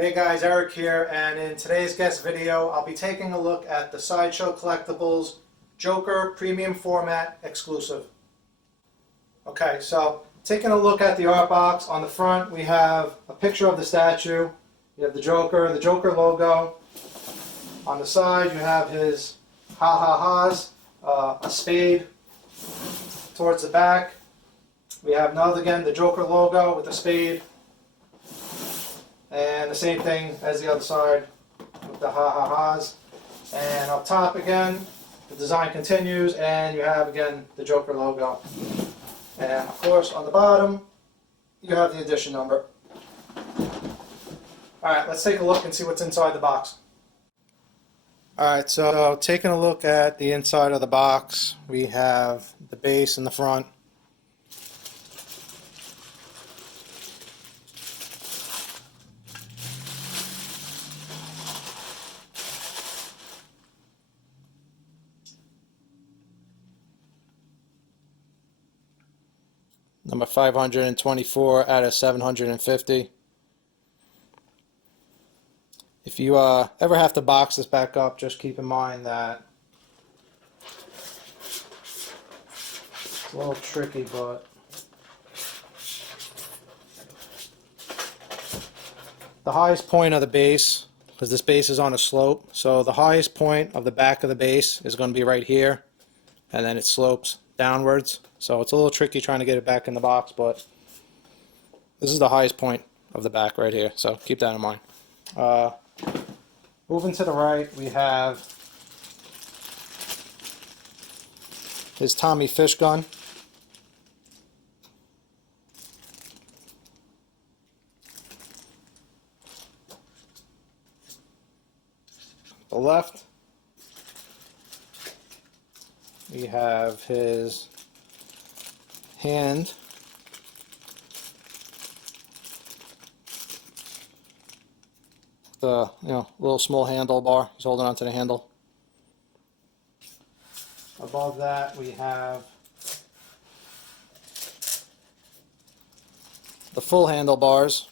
Hey guys, Eric here, and in today's guest video I'll be taking a look at the Sideshow Collectibles Joker Premium Format Exclusive. Okay, so taking a look at the art box, on the front we have a picture of the statue, you have the Joker logo. On the side you have his ha-ha-has, a spade. Towards the back we have the Joker logo with a spade. And the same thing as the other side with the ha-ha-has. And up top again, the design continues and you have again the Joker logo. And of course on the bottom, you have the edition number. Alright, let's take a look and see what's inside the box. Alright, so taking a look at the inside of the box, we have the base in the front. Number 524 out of 750. If you ever have to box this back up, just keep in mind that it's a little tricky, but the highest point of the base, because this base is on a slope, so the highest point of the back of the base is going to be right here, and then it slopes downwards. So it's a little tricky trying to get it back in the box, but this is the highest point of the back right here, so keep that in mind. Moving to the right, we have his Tommy fish gun. The left, we have his hand, the little small handlebar. He's holding onto the handle. Above that we have the full handlebars.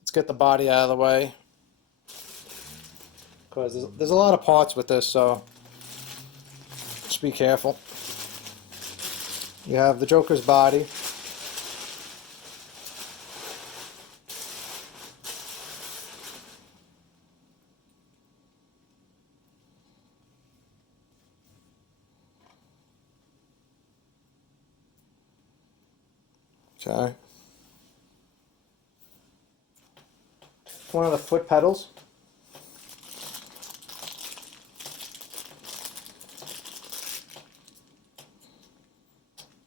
Let's get the body out of the way, because there's a lot of parts with this, so just be careful. You have the Joker's body. Okay. One of the foot pedals.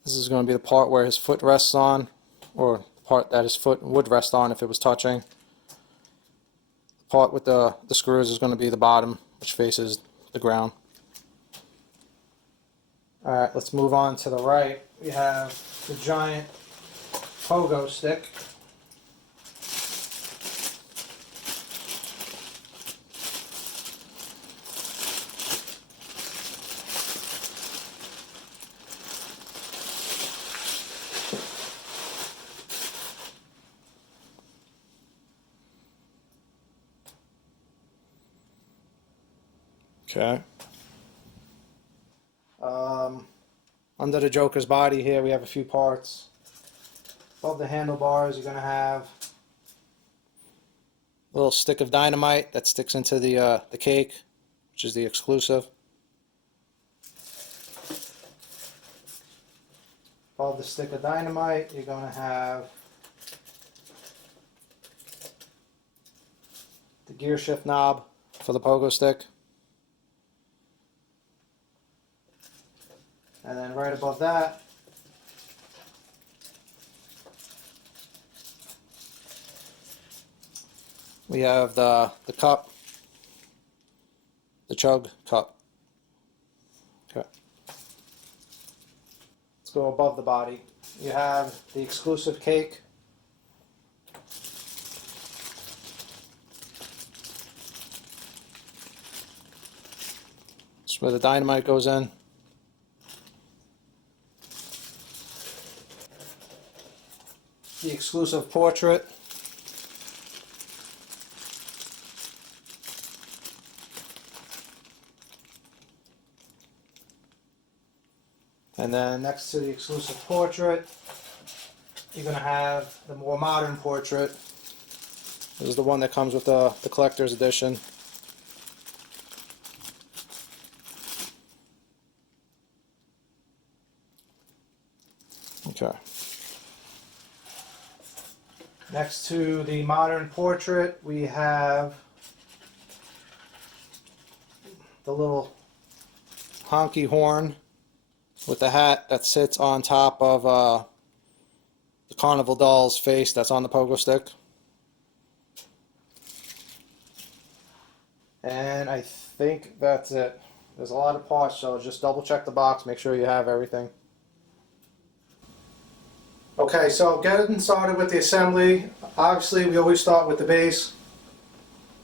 This is going to be the part where his foot rests on, or the part that his foot would rest on if it was touching. The part with the screws is going to be the bottom, which faces the ground. Alright, let's move on to the right. We have the giant pogo stick. Okay. Under the Joker's body here we have a few parts. Above the handlebars you're going to have a little stick of dynamite that sticks into the cake, which is the exclusive. Above the stick of dynamite you're going to have the gear shift knob for the pogo stick. And then right above that, we have the cup, the chug cup. Okay. Let's go above the body. You have the exclusive cake. It's where the dynamite goes in. the exclusive portrait. And then next to the exclusive portrait, you're going to have the more modern portrait. This is the one that comes with the collector's edition. Okay. Next to the modern portrait, we have the little honky horn with the hat that sits on top of the carnival doll's face that's on the pogo stick. And I think that's it. There's a lot of parts, so just double check the box, make sure you have everything. Okay, so getting started with the assembly. Obviously, we always start with the base.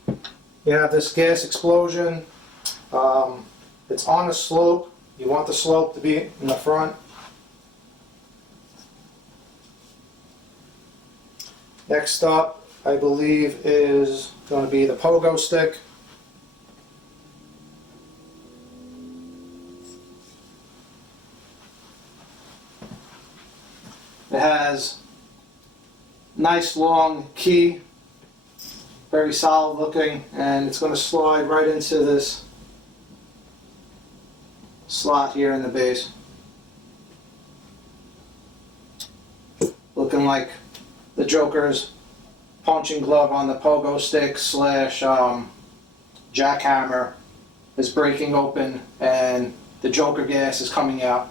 You have this gas explosion. It's on a slope. You want the slope to be in the front. Next up, I believe, is going to be the pogo stick. It has nice long key, very solid looking, and it's going to slide right into this slot here in the base. Looking like the Joker's punching glove on the pogo stick slash jackhammer is breaking open and the Joker gas is coming out.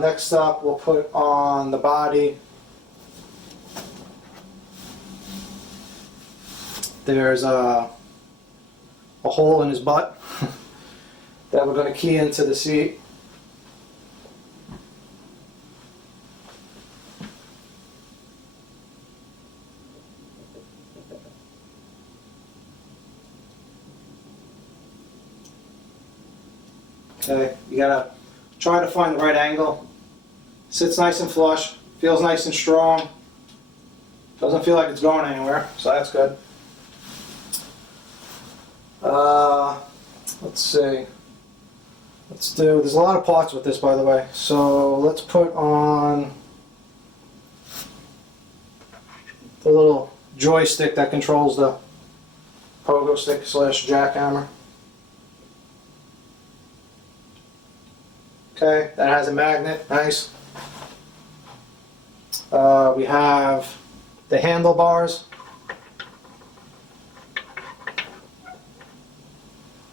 Next up, we'll put on the body. There's a hole in his butt that we're going to key into the seat. Okay, you gotta try to find the right angle. Sits nice and flush, feels nice and strong. Doesn't feel like it's going anywhere, so that's good. Let's see. There's a lot of parts with this, by the way. So let's put on the little joystick that controls the pogo stick slash jackhammer. Okay, that has a magnet, nice. We have the handlebars,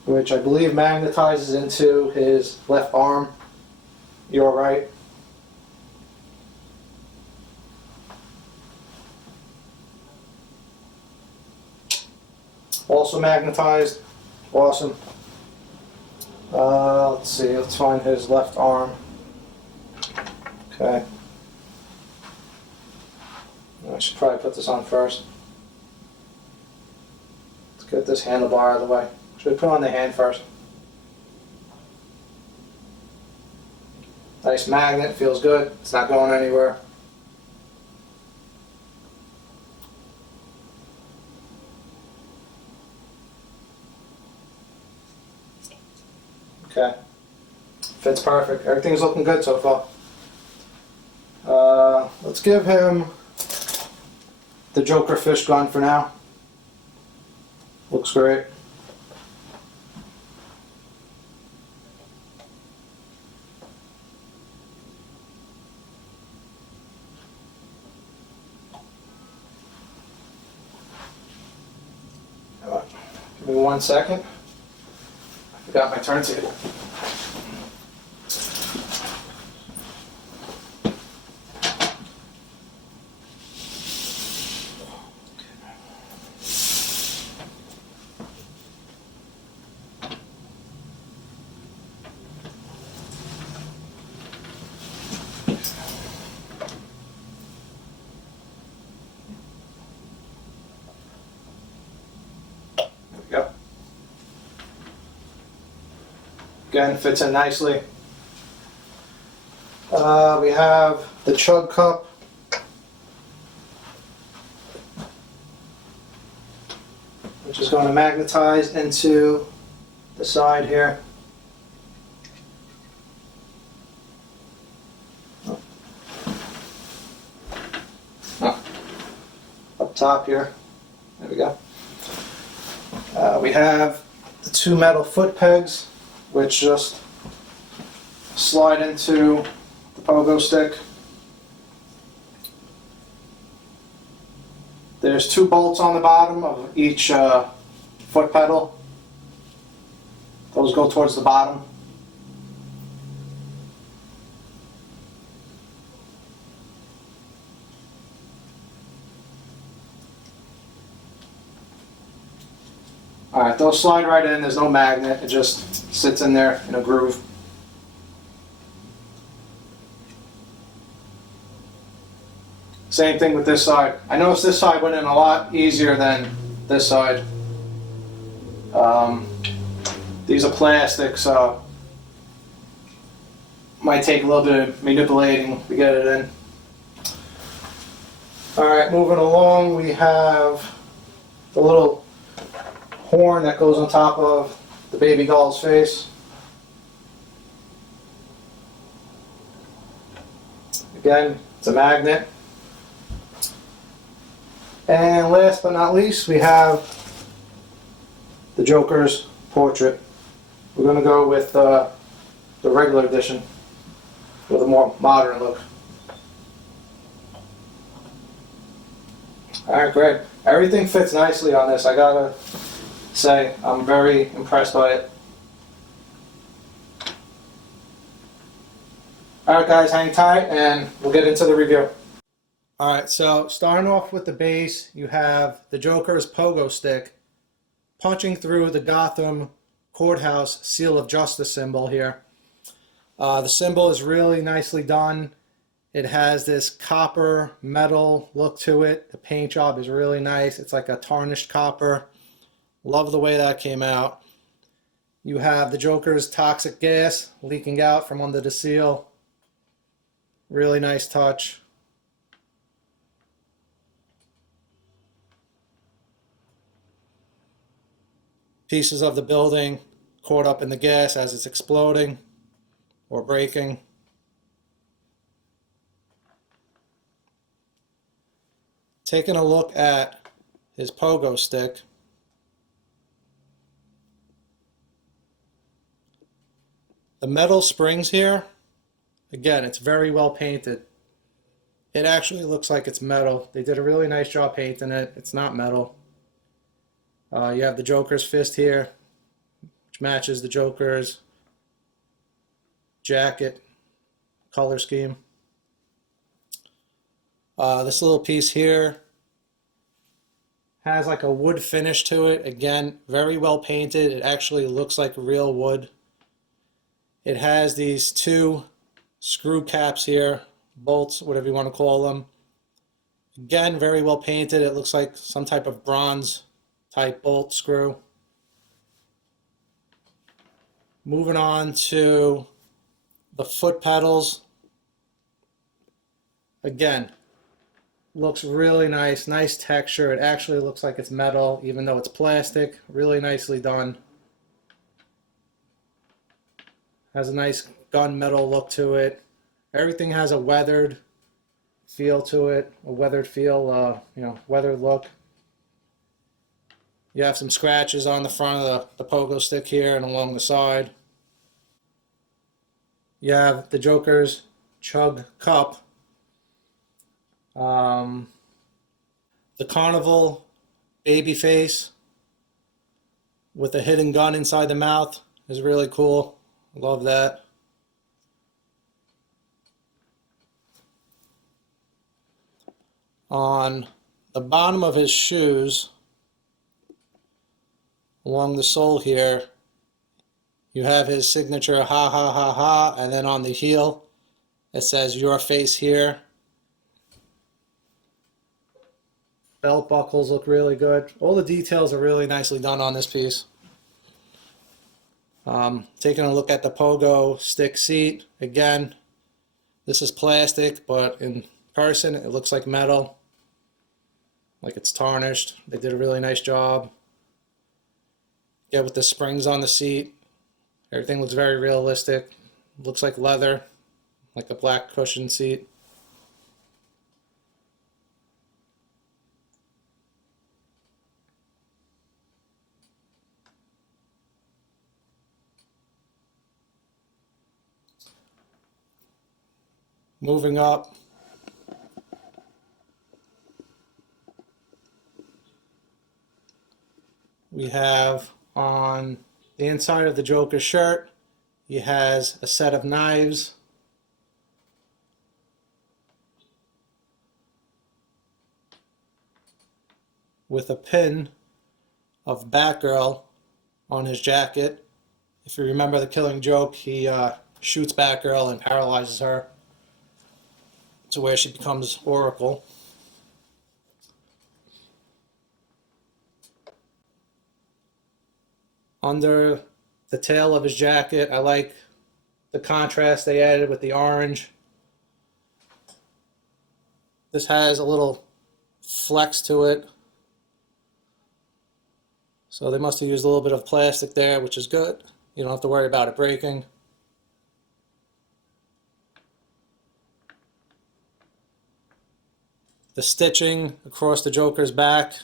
which I believe magnetizes into his left arm, your right. Also magnetized, awesome. Let's see, let's find his left arm. Okay. I should probably put this on first. Let's get this handlebar out of the way. Should we put on the hand first? Nice magnet, feels good. It's not going anywhere. Okay. Fits perfect. Everything's looking good so far. Let's give him the Joker fish gun for now. Looks great. Give me 1 second. I forgot my turntable. Yep. Again, fits in nicely. We have the chug cup. Which is going to magnetize into the side here. Up top here. There we go. We have the two metal foot pegs, which just slide into the pogo stick. There's two bolts on the bottom of each foot pedal. Those go towards the bottom. Alright, those slide right in, there's no magnet, it just sits in there in a groove. Same thing with this side. I noticed this side went in a lot easier than this side. These are plastic, so might take a little bit of manipulating to get it in. Alright, moving along, we have the little horn that goes on top of the baby doll's face. Again, it's a magnet. And last but not least, we have the Joker's portrait. We're going to go with the regular edition with a more modern look. Alright, great. Everything fits nicely on this. I gotta say, I'm very impressed by it. Alright guys, hang tight and we'll get into the review. Alright, so starting off with the base, you have the Joker's pogo stick punching through the Gotham courthouse seal of justice symbol here. The symbol is really nicely done. It has this copper metal look to it. The paint job is really nice. It's like a tarnished copper. Love the way that came out. You have the Joker's toxic gas leaking out from under the seal. Really nice touch. Pieces of the building caught up in the gas as it's exploding or breaking. Taking a look at his pogo stick. The metal springs here, again, it's very well painted. It actually looks like it's metal. They did a really nice job painting it. It's not metal. You have the Joker's fist here, which matches the Joker's jacket color scheme. This little piece here has like a wood finish to it. Again, very well painted. It actually looks like real wood. It has these two screw caps here, bolts, whatever you want to call them. Again, very well painted. It looks like some type of bronze type bolt screw. Moving on to the foot pedals. Again, looks really nice, nice texture. It actually looks like it's metal, even though it's plastic. Really nicely done. Has a nice gunmetal look to it. Everything has a weathered feel to it, a weathered feel, weathered look. You have some scratches on the front of the pogo stick here and along the side. You have the Joker's chug cup. The carnival baby face with a hidden gun inside the mouth is really cool. Love that. On the bottom of his shoes, along the sole here, you have his signature ha ha ha ha, and then on the heel it says your face here. Belt buckles look really good. All the details are really nicely done on this piece. Taking a look at the pogo stick seat, again, This is plastic, but in person it looks like metal, like it's tarnished. They did a really nice job. Yeah, with the springs on the seat, everything looks very realistic. Looks like leather, like a black cushion seat. Moving up, we have on the inside of the Joker's shirt, he has a set of knives. With a pin of Batgirl on his jacket. If you remember the Killing Joke, he shoots Batgirl and paralyzes her to where she becomes Oracle. Under the tail of his jacket, I like the contrast they added with the orange. This has a little flex to it, so they must have used a little bit of plastic there, which is good. You don't have to worry about it breaking. The stitching across the Joker's back,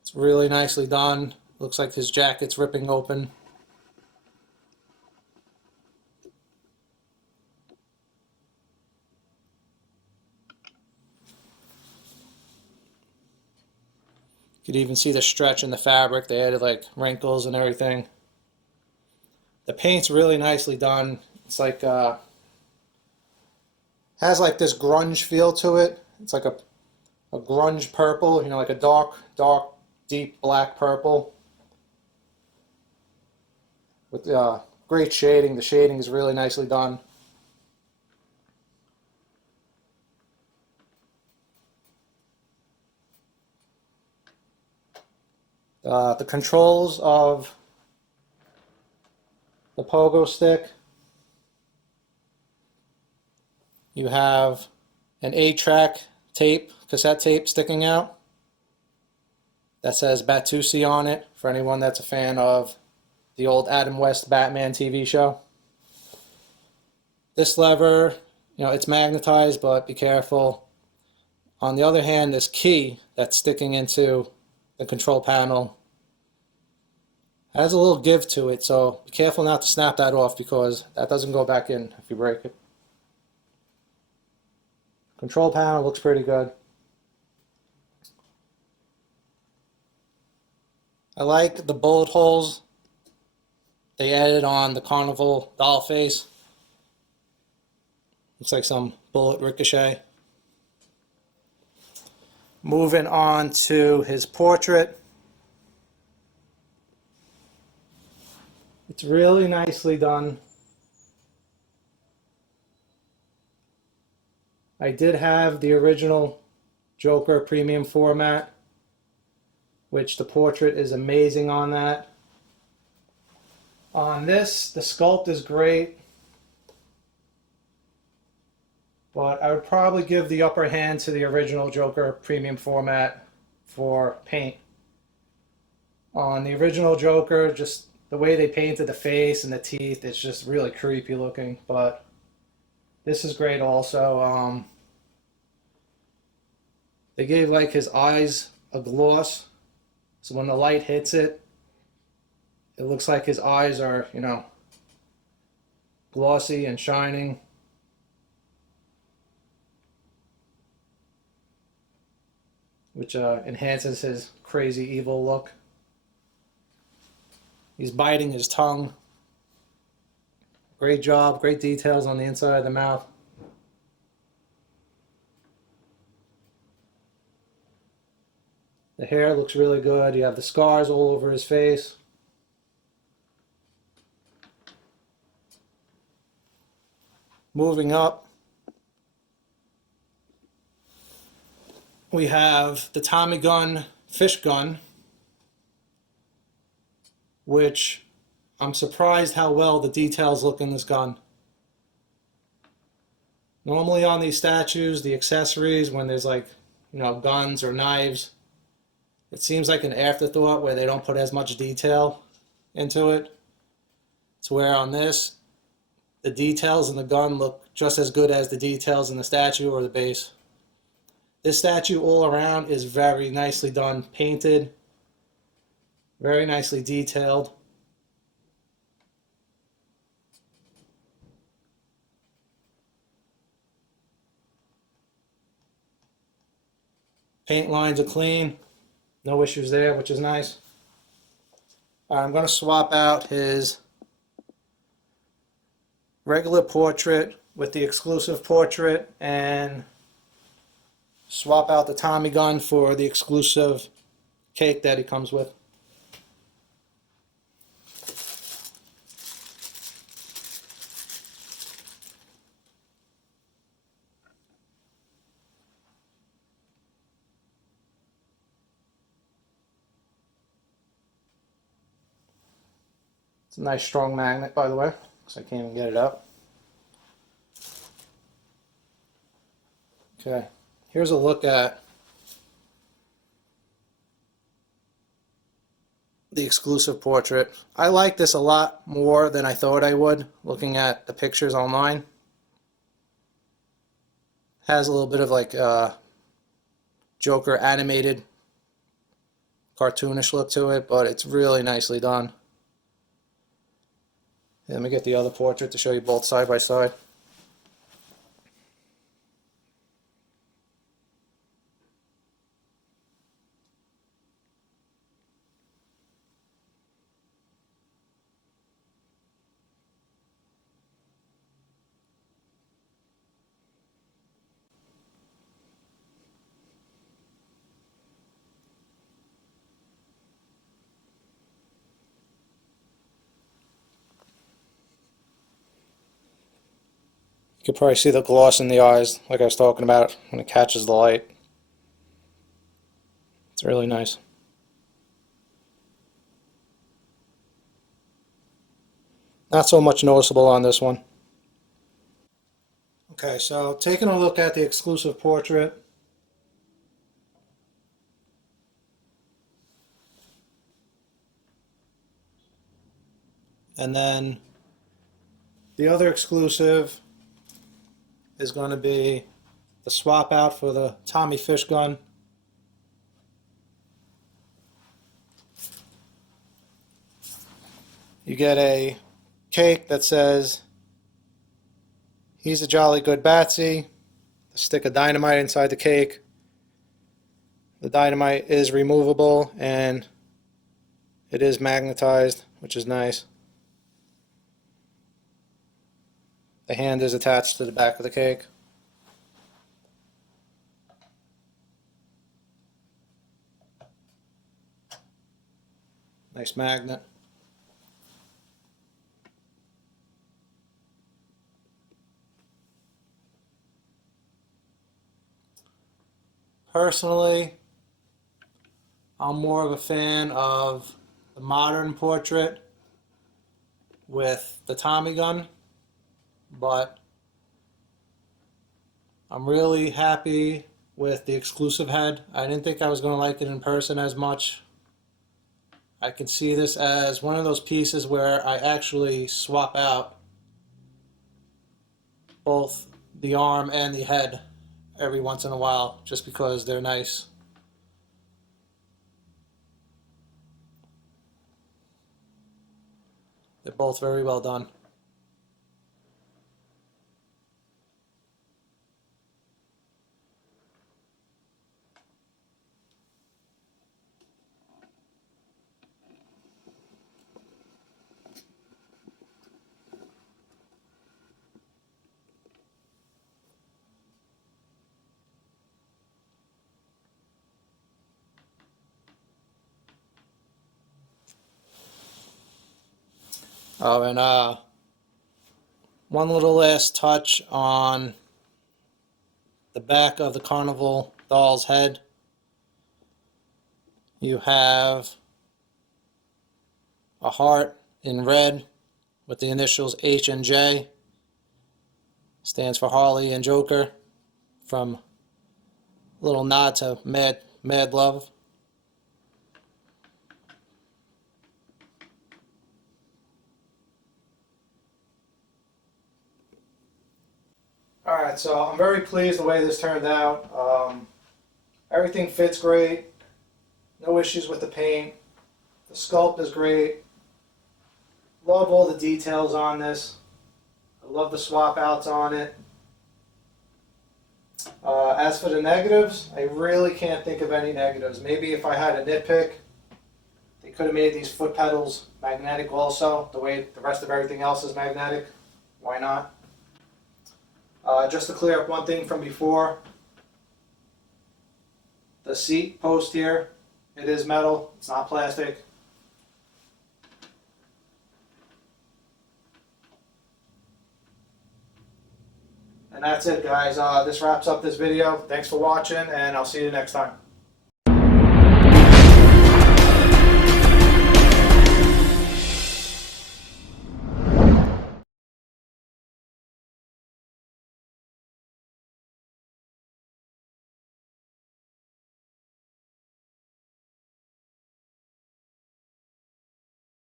it's really nicely done. Looks like his jacket's ripping open. You could even see the stretch in the fabric. They added like wrinkles and everything. The paint's really nicely done. It's like has like this grunge feel to it. It's like a grunge purple, you know, like a dark, deep black purple with great shading. The shading is really nicely done. The controls of the pogo stick. You have an 8-track tape, cassette tape sticking out that says Batusi on it, for anyone that's a fan of the old Adam West Batman TV show. This lever, you know, it's magnetized, but be careful. On the other hand, this key that's sticking into the control panel has a little give to it, so be careful not to snap that off because that doesn't go back in if you break it. Control panel looks pretty good. I like the bullet holes they added on the carnival doll face. Looks like some bullet ricochet. Moving on to his portrait. It's really nicely done. I did have the original Joker premium format, which the portrait is amazing on that. On this, the sculpt is great, but I would probably give the upper hand to the original Joker premium format for paint. On the original Joker, just the way they painted the face and the teeth, it's just really creepy looking, but this is great also. They gave like his eyes a gloss, so when the light hits it, it looks like his eyes are, you know, glossy and shining. Which enhances his crazy evil look. He's biting his tongue. Great job, great details on the inside of the mouth. The hair looks really good. You have the scars all over his face. Moving up, we have the Tommy gun, fish gun, which I'm surprised how well the details look in this gun. Normally on these statues, the accessories, when there's like, guns or knives, it seems like an afterthought where they don't put as much detail into it. To where on this, the details in the gun look just as good as the details in the statue or the base. This statue all around is very nicely done, painted, very nicely detailed. Paint lines are clean, no issues there, which is nice. I'm going to swap out his regular portrait with the exclusive portrait and swap out the Tommy gun for the exclusive cake that he comes with. It's a nice strong magnet, by the way, because I can't even get it up. Okay, here's a look at the exclusive portrait. I like this a lot more than I thought I would, looking at the pictures online. Has a little bit of like Joker animated, cartoonish look to it, but it's really nicely done. Let me get the other portrait to show you both side by side. You can probably see the gloss in the eyes, like I was talking about, when it catches the light. It's really nice. Not so much noticeable on this one. Okay, so taking a look at the exclusive portrait. And then the other exclusive is going to be the swap out for the Tommy fish gun. You get a cake that says, "He's a jolly good Batsy," a stick of dynamite inside the cake. The dynamite is removable and it is magnetized, which is nice. The hand is attached to the back of the cake. Nice magnet. Personally, I'm more of a fan of the modern portrait with the Tommy gun, but I'm really happy with the exclusive head. I didn't think I was going to like it in person as much. I can see this as one of those pieces where I actually swap out both the arm and the head every once in a while, just because they're nice. They're both very well done. Oh, and one little last touch on the back of the carnival doll's head. You have a heart in red with the initials H and J. Stands for Harley and Joker, from a little nod to Mad Love. Alright, so I'm very pleased the way this turned out. Everything fits great. No issues with the paint. The sculpt is great. Love all the details on this. I love the swap outs on it. As for the negatives, I really can't think of any negatives. Maybe if I had a nitpick, they could have made these foot pedals magnetic also, the way the rest of everything else is magnetic. Why not? Just to clear up one thing from before, the seat post here, it is metal, it's not plastic. And that's it, guys. This wraps up this video. Thanks for watching, and I'll see you next time.